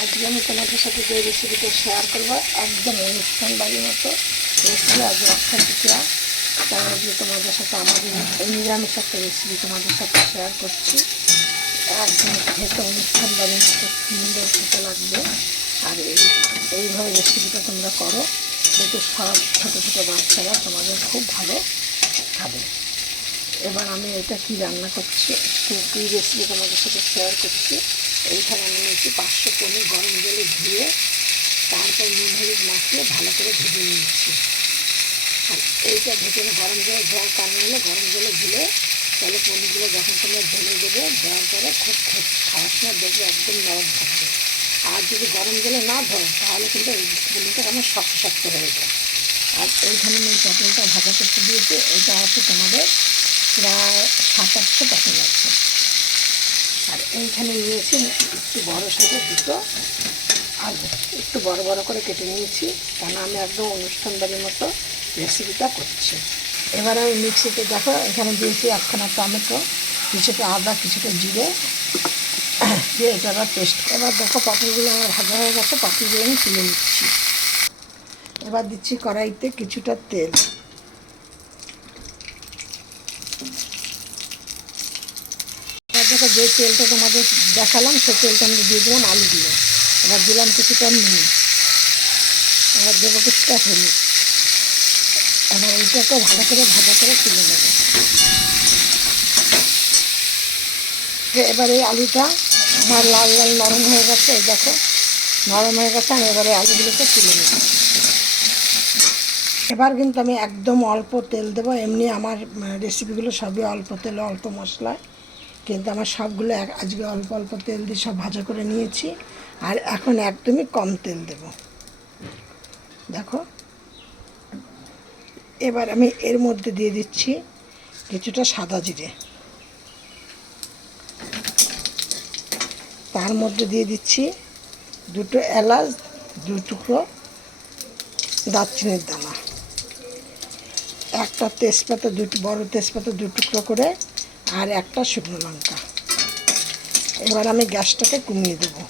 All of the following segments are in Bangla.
আজকে আমি তোমাদের সাথে যে রেসিপিটা শেয়ার করবো একদম অনুষ্ঠান বাড়ির মতো রেসিপি। আজ অক্ষয় তৃতীয়া, তাই আজকে তোমাদের সাথে আমাদের এই নিরামিষ একটা রেসিপি তোমাদের সাথে শেয়ার করছি। একদম খেতে অনুষ্ঠান বাড়ির মতো সুন্দর খেতে লাগবে। আর এইভাবে রেসিপিটা তোমরা করো, কিন্তু সব ছোটো ছোটো বাচ্চারা তোমাদের খুব ভালো খাবে। এবার আমি এটা কি রান্না করছি, কী রেসিপি তোমাদের সাথে শেয়ার করছি। এইখানে আমি নিয়েছি 500 পনির গরম জলে ধুয়ে তারপর নুন হলুদ মাখিয়ে ভালো করে ভেজে নিয়েছি। আর এইটা ভেজে গরম জলে ধোয়ার কারণ হলে গরম জলে ধুলে তাহলে পনিরগুলো যখন তোমরা ঢেলে দেবে, দেওয়ার পরে খুব খাওয়ার সময় দেখবে একদম নরম থাকবে। আর যদি গরম জলে না ধো তাহলে কিন্তু এই পনিরটা আমার শক্ত শক্ত হয়ে যায়। আর এইখানে আমি পটলটা ভাজা করতে দিয়েছি। এটা আছে তোমাদের প্রায় 700-800 পটল আছে। আর এইখানে নিয়েছি একটু বড় সাইজের দুটো আলু, একটু বড় বড় করে কেটে নিয়েছি, কারণ আমি একদম অনুষ্ঠান বাড়ির মতো রেসিপিটা করছি। এবার আমি মিক্সিতে দেখো এখানে দিয়েছি একখানা টমেটো, কিছুটা আদা, কিছুটা জিরে দিয়ে এটা আবার পেস্ট। এবার দেখো পটলগুলো আমার ভাজা হয়ে গেছে, পটলগুলো আমি তুলে নিচ্ছি। এবার দিচ্ছি কড়াইতে কিছুটা তেল। দেখো যে তেলটা তোমাদের দেখালাম সেই তেলটা আমি দিয়ে দিলাম আলুগুলো। এবার দিলাম কিছুটা নুন, এবার দেবো কিছুটা হলুদ। এবার এইটাকে ভালো করে ভাজা করে তুলে নেবো। এবার এই আলুটা আমার লাল লাল নরম হয়ে গেছে, এই দেখো নরম হয়ে গেছে। আমি এবারে আলুগুলোকে তুলে নেব। এবার কিন্তু আমি একদম অল্প তেল দেবো। এমনি আমার রেসিপিগুলো সবই অল্প তেলে অল্প মশলায়, কিন্তু আমার সবগুলো আজকে অল্প অল্প তেল দিয়ে সব ভাজা করে নিয়েছি। আর এখন একদমই কম তেল দেব, দেখো। এবার আমি এর মধ্যে দিয়ে দিচ্ছি কিছুটা সাদা জিরে, তার মধ্যে দিয়ে দিচ্ছি দুটো এলাচ, 2 টুকরো দারচিনির দানা, একটা তেজপাতা, 2 বড় তেজপাতা 2 টুকরো করে, আর একটা শুকনো লঙ্কা। এবার আমি গ্যাসটাকে কমিয়ে দেবো।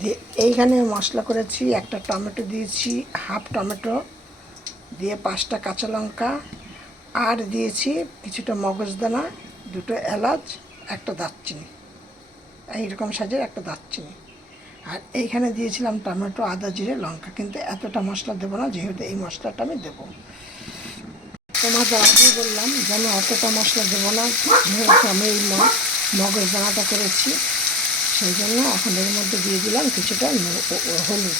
দিয়ে এইখানে মশলা করেছি, একটা টমেটো দিয়েছি, হাফ টমেটো দিয়ে 5টা কাঁচা লঙ্কা, আর দিয়েছি কিছুটা মগজদানা, 2টো এলাচ, একটা দারচিনি, এইরকম সাইজের একটা দারচিনি। আর এইখানে দিয়েছিলাম টমেটো, আদা, জিরে, লঙ্কা। কিন্তু এতটা মশলা দেবো না, যেহেতু এই মশলাটা আমি দেবো। তোমাকে আগেই বললাম যে আমি অতটা মশলা দেবো না, যেহেতু আমি এই মগজদানাটা করেছি, সেই জন্য এখন এর মধ্যে দিয়ে দিলাম কিছুটা হলুদ।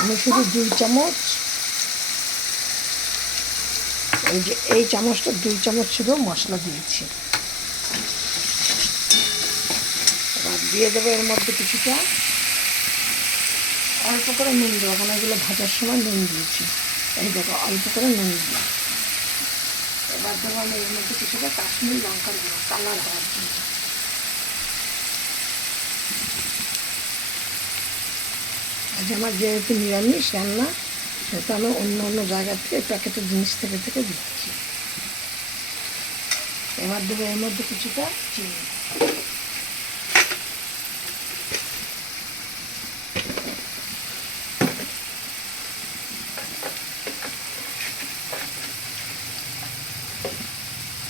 আমি শুধু 2 চামচ, এই যে এই চামচটা 2 চামচ শুধু মশলা দিয়েছি। এবার দিয়ে দেবো এর মধ্যে কিছুটা অল্প করে নুন দেবো, কারণ এগুলো ভাজার সময় নুন দিয়েছি। এই দেখো অল্প করে নুন দিই। এবার দেবো আমি এর মধ্যে কিছুটা কাশ্মীরি লঙ্কার গুঁড়ো, কালার হওয়ার জন্য। আজ আমার যেহেতু নিরামিষ রান্না, সেটা আমি অন্য অন্য জায়গা থেকে প্যাকেটের জিনিস থেকে দিচ্ছি। এবার দেবো এর মধ্যে কিছুটা চিনি।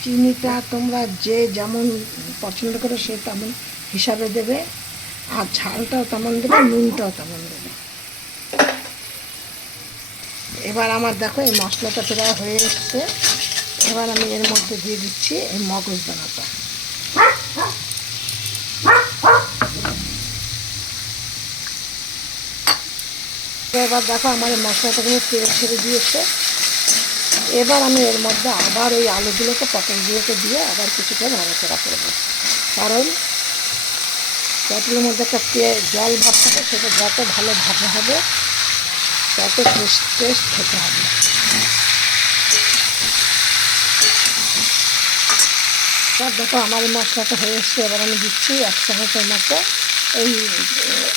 চিনিটা তোমরা যে যেমন পছন্দ করো সে তেমন হিসাবে দেবে, আর ঝালটাও তেমন দেবে, নুনটাও তেমন দেবে। এবার আমার দেখো এই মশলাটা প্রায় হয়ে এসছে। এবার আমি এর মধ্যে দিয়ে দিচ্ছি এই মগজদানাটা। এবার দেখো আমার এই মশলাটা কিন্তু তেল ছেড়ে দিয়েছে। এবার আমি এর মধ্যে আবার ওই আলুগুলোকে, পটলগুলোকে দিয়ে আবার কিছুটা নাড়াচাড়া করবো, কারণ পটলের মধ্যে একটা জল ভাব থাকে, সেটা যত ভালো ভাজা হবে তত টেস্ট খেতে হবে। এবার দেখো আমার এই মশলাটা হয়ে এসছে। এবার আমি দিচ্ছি 1 চামচের মতো এই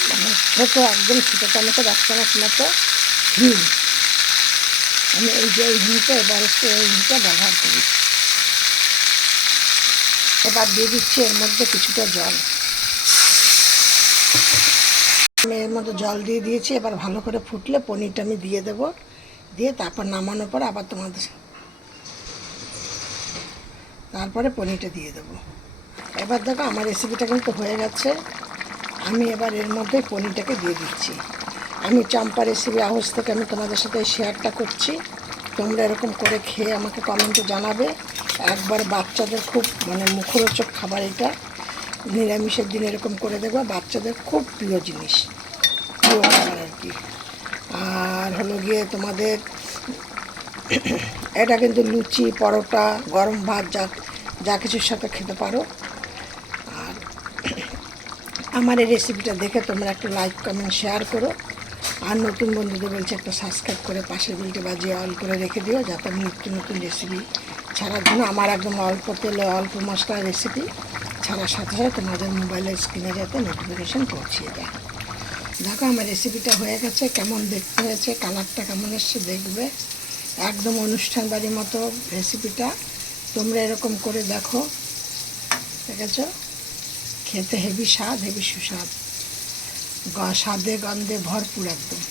মানে ছোটো, একদম ছোটো চামচের 1 চামচ মতো হিং। আমি এই যে এই হিংটা এবার একটু এই হিংটা ব্যবহার করি। এবার দিয়ে দিচ্ছি এর মধ্যে কিছুটা জল। আমি এর মধ্যে জল দিয়ে দিয়েছি। এবার ভালো করে ফুটলে পনিরটা আমি দিয়ে দেবো, দিয়ে তারপর নামানোর পর আবার তারপরে পনিরটা দিয়ে দেবো। এবার দেখো আমার রেসিপিটা কিন্তু হয়ে গেছে। আমি এবার এর মধ্যে পনিরটাকে দিয়ে দিচ্ছি। আমি চম্পা রেসিপি হাউস থেকে আমি তোমাদের সাথে শেয়ারটা করছি। তোমরা এরকম করে খেয়ে আমাকে কমেন্টে জানাবে। একবার বাচ্চাদের খুব মুখরোচক খাবার এটা। নিরামিষের দিন এরকম করে দেখবা, বাচ্চাদের খুব প্রিয় জিনিস, প্রিয় খাবার আর কি। আর হলো গিয়ে তোমাদের এটা কিন্তু লুচি, পরোটা, গরম ভাত যা কিছুর সাথে খেতে পারো। আর আমার এই রেসিপিটা দেখে তোমরা একটা লাইক, কমেন্ট, শেয়ার করো। আর নতুন বন্ধুদের বলছে একটা সাবস্ক্রাইব করে পাশের বেলটি বাজিয়ে অল করে রেখে দিও, যাতে আমি নিত্য নতুন রেসিপি ছাড়ার জন্য আমার একদম অল্প তেলে অল্প মশলার রেসিপি ছাড়ার সাথে সাথে তোমাদের মোবাইলের স্ক্রিনে যাতে নোটিফিকেশান পৌঁছিয়ে দেয়। দেখো আমার রেসিপিটা হয়ে গেছে। কেমন দেখতে হয়েছে, কালারটা কেমন এসছে দেখবে। একদম অনুষ্ঠান বাড়ির মতো রেসিপিটা। তোমরা এরকম করে দেখো, দেখেছ? খেতে হেভি স্বাদ, হেভি সুস্বাদ, স্বাদে গন্ধে ভরপুর একদম।